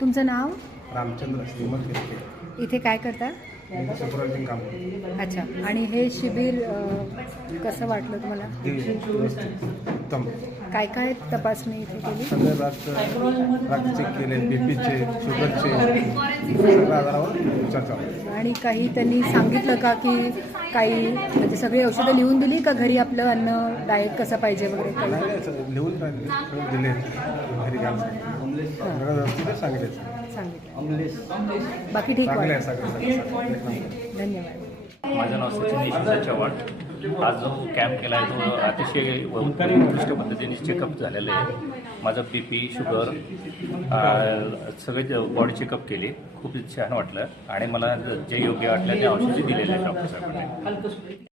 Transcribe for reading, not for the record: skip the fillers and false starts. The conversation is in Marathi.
तुमचं नाव? रामचंद्र श्रीमंत केतके. इथे काय करता? सुपरवायझिंग काम करतो. अच्छा. आणि हे शिबिर कसं वाटलं तुम्हाला? व्यवस्थित उत्तम. काय काय तपासणी इथे केली? सगळे रक्त चेक केले, बीपीचे, शुगरचे, सगळ्या आजारावर उपचार चालू. आणि काही त्यांनी सांगितलं का की काही म्हणजे सगळी औषधं लिहून दिली का घरी आपलं अन्न डाएट कसं पाहिजे वगैरे काही? नाही लिहून दिले घरी घ्यायला सगळं व्यवस्थित सांगितलं. बाकी ठीक चांगले आहे वाटतं. सगळं. धन्यवाद. माझं नाव सचिन यशवंत चव्हाण. आज जो कॅम्प केला आहे तो अतिशय उत्कृष्ट पद्धतीने चेकअप झालेलं आहे. माझं BP, शुगर सगळे बॉडी चेकअप केले. खूप छान वाटलं आणि मला जे योग्य वाटलं ते औषधी दिलेले आहे डॉक्टर साहेबांनी.